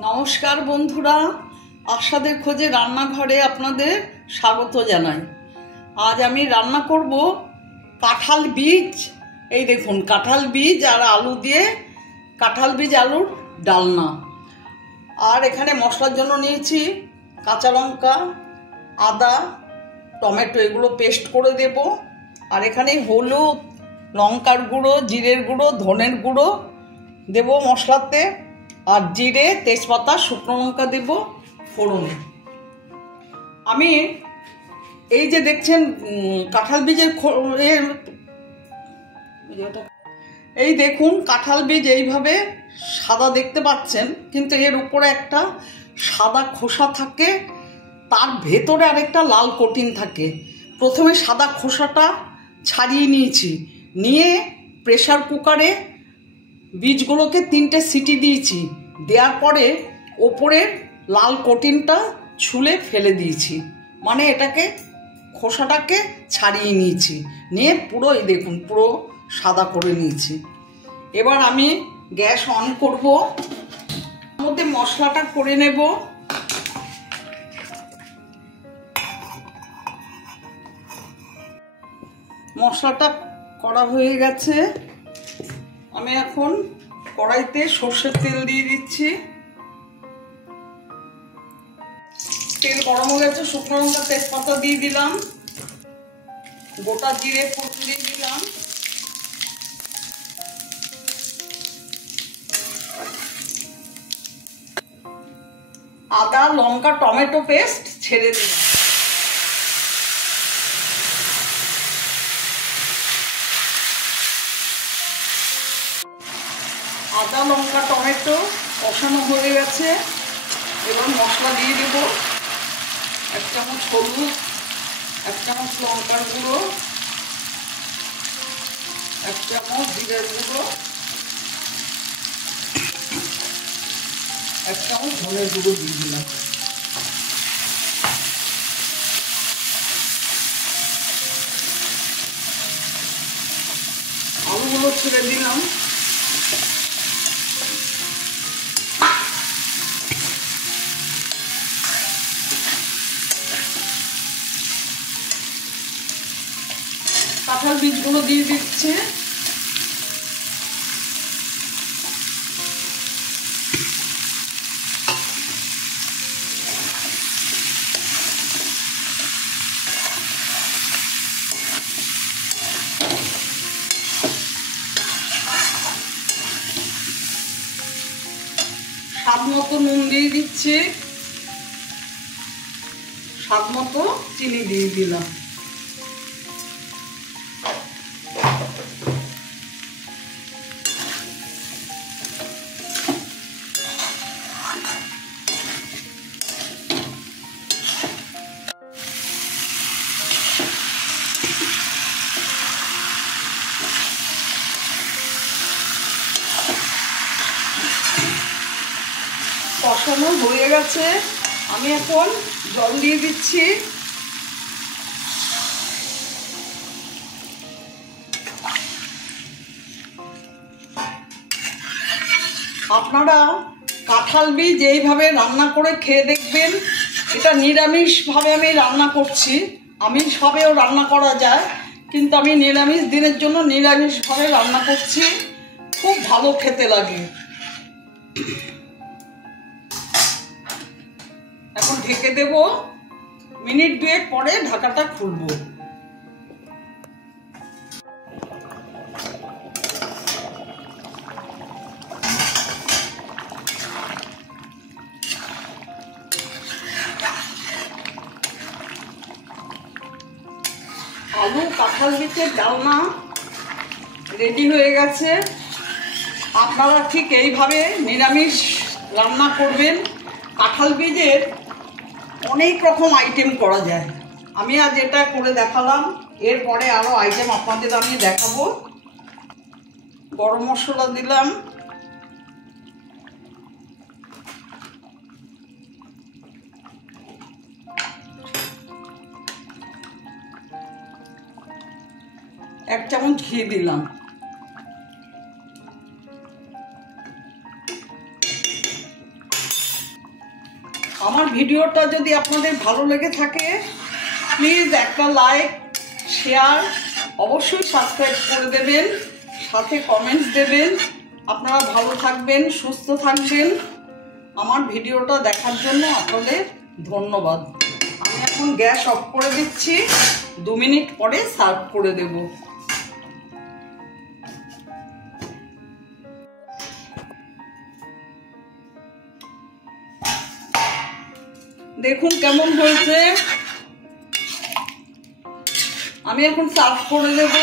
নমস্কার বন্ধুরা, আশাদের খোঁজে রান্নাঘরে আপনাদের স্বাগত জানাই। আজ আমি রান্না করব কাঁঠাল বীজ। এই দেখুন, কাঁঠাল বীজ আর আলু দিয়ে কাঁঠাল বীজ আলুর ডালনা। আর এখানে মশলার জন্য নিয়েছি কাঁচা লঙ্কা, আদা, টমেটো, এগুলো পেস্ট করে দেব। আর এখানে হলুদ, লঙ্কার গুঁড়ো, জিরের গুঁড়ো, ধনের গুঁড়ো দেব মশলাতে। আর জিরে, তেজপাতা, শুকনো লঙ্কা দেব ফোড়নে। আমি এই যে দেখছেন কাঁঠাল বীজের এই দেখুন কাঁঠাল বীজ এইভাবে সাদা দেখতে পাচ্ছেন, কিন্তু এর উপরে একটা সাদা খোসা থাকে, তার ভেতরে আরেকটা লাল কোটিং থাকে। প্রথমে সাদা খোসাটা ছাড়িয়ে নিয়েছি, নিয়ে প্রেসার কুকারে বীজগুলোকে 3টে সিটি দিয়েছি। দেওয়ার পরে ওপরের লাল কোটিংটা ছুলে ফেলে দিয়েছি, মানে এটাকে খোসাটাকে ছাড়িয়ে নিয়েছি, নিয়ে পুরো এই দেখুন পুরো সাদা করে নিয়েছি। এবার আমি গ্যাস অন করব, তার মধ্যে মশলাটা করে নেব। মশলাটা করা হয়ে গেছে। আমি এখন কড়াইতে সর্ষের তেল দিয়ে দিচ্ছি। তেল গরম হয়ে গেছে, শুকনো লঙ্কা, তেজপাতা দিয়ে দিলাম, গোটা জিরে ফোড়ন দিয়ে দিলাম, আদা, লঙ্কা, টমেটো পেস্ট ছেড়ে দিলাম। আদা, লঙ্কা, টমেটো কষানো হয়ে গেছে। এবার মশলা দিয়ে দেব। 1 চামচ হলুদ, 1 চামচ লঙ্কার গুঁড়ো, 1 চামচ জিরের গুঁড়ো, 1 চামচ ধনের গুঁড়ো দিয়ে দিলাম। আলুগুলো ছেড়ে দিলাম। কাঁঠাল বীজগুলো দিয়ে দিচ্ছে। স্বাদ মতো নুন দিয়ে দিচ্ছি, স্বাদ মতো চিনি দিয়ে দিলাম। কষানো হয়ে গেছে, আমি এখন জল দিয়ে দিচ্ছি। আপনারা কাঁঠাল বীজ এইভাবে রান্না করে খেয়ে দেখবেন। এটা নিরামিষভাবে আমি রান্না করছি, আমিষভাবেও রান্না করা যায়, কিন্তু আমি নিরামিষ দিনের জন্য নিরামিষভাবে রান্না করছি। খুব ভালো খেতে লাগে। এখন ঢেকে দেব, মিনিট 2 পরে ঢাকাটা খুলবো। আলু কাঁঠাল বীজের ডালনা রেডি হয়ে গেছে। আপনারা ঠিক এইভাবে নিরামিষ রান্না করবেন। কাঁঠাল বীজের অনেক রকম আইটেম করা যায়, আমি আজ এটা করে দেখালাম। এরপরে আরও আইটেম আপনাদের আমি দেখাবো। গরম মশলা দিলাম, এক চামচ ঘি দিলাম, আমার ভিডিওটা যদি আপনাদের ভালো লেগে থাকে প্লিজ একটা লাইক, শেয়ার, অবশ্যই সাবস্ক্রাইব করে দেবেন, সাথে কমেন্টস দেবেন। আপনারা ভালো থাকবেন, সুস্থ থাকবেন। আমার ভিডিওটা দেখার জন্য আপনাদের ধন্যবাদ। আমি এখন গ্যাস অফ করে দিচ্ছি, 2 মিনিট পরে সার্ভ করে দেব। দেখুন কেমন হয়েছে। আমি এখন সার্ভ করে দেব।